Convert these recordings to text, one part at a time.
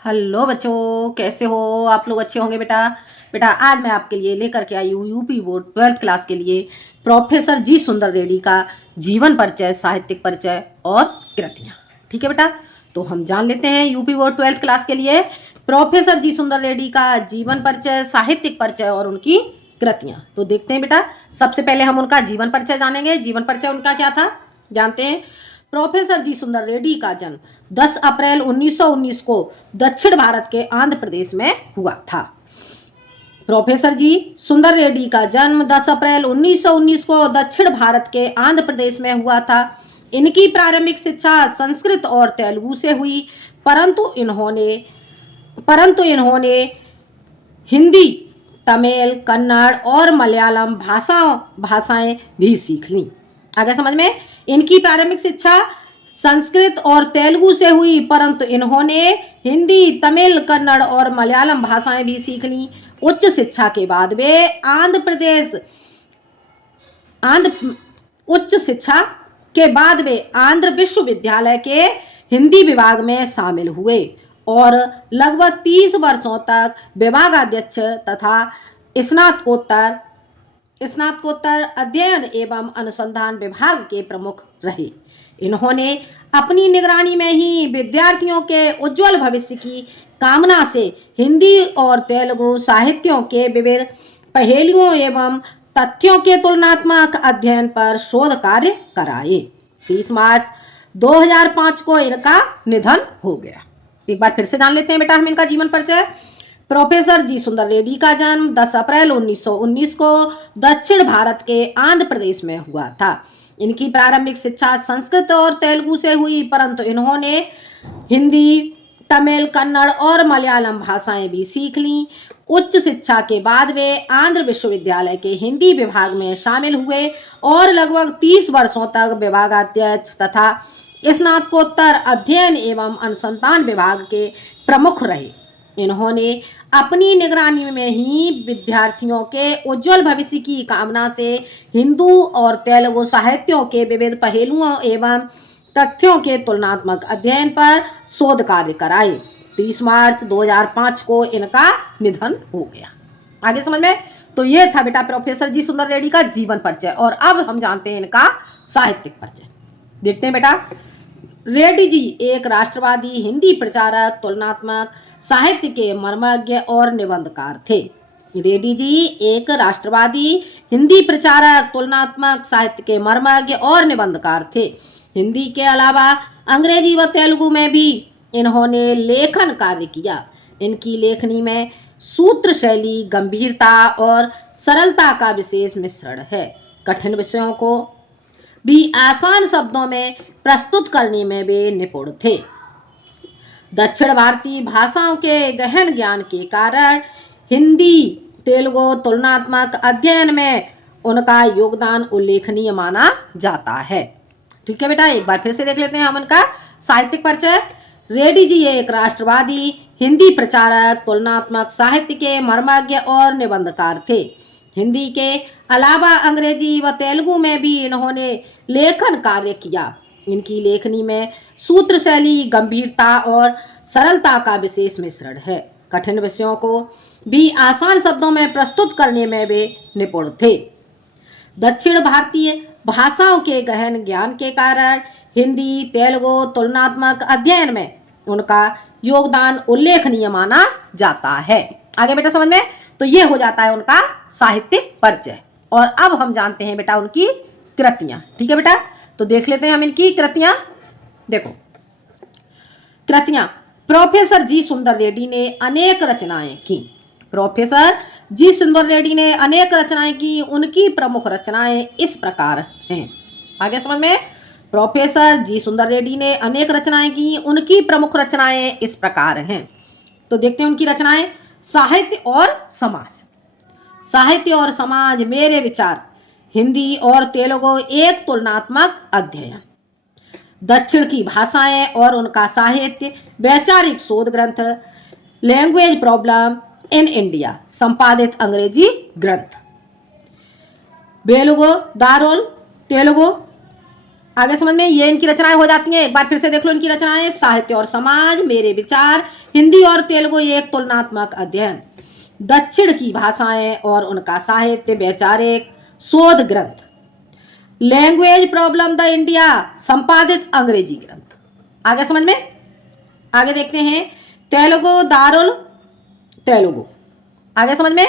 Hello बच्चों, कैसे हो आप लोग? अच्छे होंगे बेटा। बेटा आज मैं आपके लिए लेकर के आई हूँ यूपी बोर्ड 12th क्लास के लिए प्रोफेसर जी सुंदर रेड्डी का जीवन परिचय, साहित्यिक परिचय और कृतियाँ। ठीक है बेटा, तो हम जान लेते हैं यूपी बोर्ड 12th क्लास के लिए प्रोफेसर जी सुंदर रेड्डी का जीवन परिचय, साहित्यिक परिचय और उनकी कृतियाँ। तो देखते हैं बेटा, सबसे पहले हम उनका जीवन परिचय जानेंगे। जीवन परिचय उनका क्या था जानते हैं। प्रोफेसर जी सुंदर रेड्डी का जन्म 10 अप्रैल 1919 को दक्षिण भारत के आंध्र प्रदेश में हुआ था। प्रोफेसर जी सुंदर रेड्डी का जन्म 10 अप्रैल 1919 को दक्षिण भारत के आंध्र प्रदेश में हुआ था। इनकी प्रारंभिक शिक्षा संस्कृत और तेलुगु से हुई, परंतु इन्होंने हिंदी, तमिल, कन्नड़ और मलयालम भाषाएं भी सीख लीं। आगे समझ में। इनकी प्रारंभिक शिक्षा संस्कृत और तेलुगु से हुई, परंतु इन्होंने हिंदी, तमिल, कन्नड़ और मलयालम भाषाएं भी सीख ली। उच्च शिक्षा के बाद वे आंध्र विश्वविद्यालय के हिंदी विभाग में शामिल हुए और लगभग 30 वर्षों तक विभागाध्यक्ष तथा स्नातकोत्तर अध्ययन एवं अनुसंधान विभाग के प्रमुख रहे। इन्होंने अपनी निगरानी में ही विद्यार्थियों के उज्जवल भविष्य की कामना से हिंदी और तेलुगु साहित्यों के विविध पहेलियों एवं तथ्यों के तुलनात्मक अध्ययन पर शोध कार्य कराए। 30 मार्च 2005 को इनका निधन हो गया। एक बार फिर से जान लेते हैं बेटा हम इनका जीवन परिचय। प्रोफेसर जी सुंदर रेड्डी का जन्म 10 अप्रैल 1919 को दक्षिण भारत के आंध्र प्रदेश में हुआ था। इनकी प्रारंभिक शिक्षा संस्कृत और तेलुगु से हुई, परंतु इन्होंने हिंदी, तमिल, कन्नड़ और मलयालम भाषाएं भी सीख लीं। उच्च शिक्षा के बाद वे आंध्र विश्वविद्यालय के हिंदी विभाग में शामिल हुए और लगभग 30 वर्षों तक विभागाध्यक्ष तथा स्नातकोत्तर अध्ययन एवं अनुसंधान विभाग के प्रमुख रहे। इन्होंने अपनी निगरानी में ही विद्यार्थियों के उज्जवल भविष्य की कामना से हिंदू और तेलुगु साहित्यों के विविध पहलुओं एवं तथ्यों के तुलनात्मक अध्ययन पर शोध कार्य कराए। 30 मार्च 2005 को इनका निधन हो गया। आगे समझ में। तो ये था बेटा प्रोफेसर जी सुंदर रेड्डी का जीवन परिचय। और अब हम जानते हैं इनका साहित्यिक परिचय। देखते हैं बेटा। रेड्डी जी एक राष्ट्रवादी हिंदी प्रचारक, तुलनात्मक साहित्य के मर्मज्ञ और निबंधकार थे। रेड्डी जी एक राष्ट्रवादी हिंदी प्रचारक, तुलनात्मक साहित्य के मर्मज्ञ और निबंधकार थे। हिंदी के अलावा अंग्रेजी व तेलुगु में भी इन्होंने लेखन कार्य किया। इनकी लेखनी में सूत्र शैली, गंभीरता और सरलता का विशेष मिश्रण है। कठिन विषयों को भी आसान शब्दों में प्रस्तुत करने में वे निपुण थे। दक्षिण भारतीय भाषाओं के गहन ज्ञान के कारण हिंदी, तेलुगु तुलनात्मक अध्ययन में उनका योगदान उल्लेखनीय माना जाता है। ठीक है बेटा, एक बार फिर से देख लेते हैं हम उनका साहित्यिक परिचय। रेड्डी जी एक राष्ट्रवादी हिंदी प्रचारक, तुलनात्मक साहित्य के मर्मज्ञ और निबंधकार थे। हिंदी के अलावा अंग्रेजी व तेलुगु में भी इन्होंने लेखन कार्य किया। इनकी लेखनी में सूत्र शैली, गंभीरता और सरलता का विशेष मिश्रण है। कठिन विषयों को भी आसान शब्दों में प्रस्तुत करने में वे निपुण थे। दक्षिण भारतीय भाषाओं के गहन ज्ञान के कारण हिंदी, तेलुगु तुलनात्मक अध्ययन में उनका योगदान उल्लेखनीय माना जाता है। आगे बेटा समझ में। तो ये हो जाता है उनका साहित्यिक परिचय। और अब हम जानते हैं बेटा उनकी कृतियां। ठीक है बेटा, तो देख लेते हैं हम इनकी कृतियां। देखो कृतियां। प्रोफेसर जी सुंदर रेड्डी ने अनेक रचनाएं की। प्रोफेसर जी सुंदर रेड्डी ने अनेक रचनाएं की। उनकी प्रमुख रचनाएं इस प्रकार हैं। आगे समझ में। प्रोफेसर जी सुंदर रेड्डी ने अनेक रचनाएं की। उनकी प्रमुख रचनाएं इस प्रकार हैं। तो देखते हैं उनकी रचनाएं। साहित्य और समाज। साहित्य और समाज मेरे विचार, हिंदी और तेलुगु एक तुलनात्मक अध्ययन। दक्षिण की भाषाएं और उनका साहित्य, वैचारिक शोध ग्रंथ, लैंग्वेज प्रॉब्लम इन इंडिया, संपादित अंग्रेजी ग्रंथ। बेलुगु दारुल तेलुगु आगे समझ में, ये इनकी रचनाएं हो जाती हैं। एक बार फिर से देख लो इनकी रचनाएं। साहित्य और समाज, मेरे विचार, हिंदी और तेलुगु एक तुलनात्मक अध्ययन, दक्षिण की भाषाएं और उनका साहित्य, वैचारिक शोध ग्रंथ, लैंग्वेज प्रॉब्लम द इंडिया, संपादित अंग्रेजी ग्रंथ। आगे समझ में, आगे देखते हैं तेलुगु दारुल तेलुगु। आगे समझ में,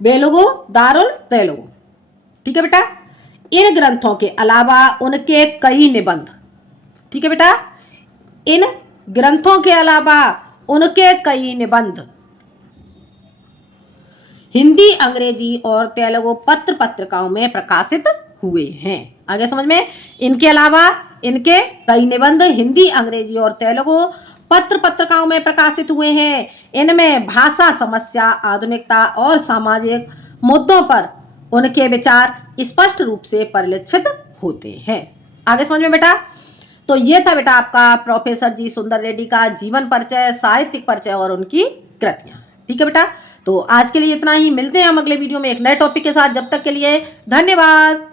बेलुगु दारुल तेलुगु। ठीक है बेटा। इन ग्रंथों के अलावा उनके कई निबंध, ठीक है बेटा, इन ग्रंथों के अलावा उनके कई निबंध हिंदी, अंग्रेजी और तेलुगु पत्र पत्रिकाओं में प्रकाशित हुए हैं। आगे समझ में, इनके अलावा इनके कई निबंध हिंदी, अंग्रेजी और तेलुगु पत्र पत्रिकाओं में प्रकाशित हुए हैं। इनमें भाषा समस्या, आधुनिकता और सामाजिक मुद्दों पर उनके विचार स्पष्ट रूप से परिलक्षित होते हैं। आगे समझ में बेटा। तो ये था बेटा आपका प्रोफेसर जी सुंदर रेड्डी का जीवन परिचय, साहित्यिक परिचय और उनकी कृतियां। ठीक है बेटा। तो आज के लिए इतना ही, मिलते हैं हम अगले वीडियो में एक नए टॉपिक के साथ। जब तक के लिए धन्यवाद।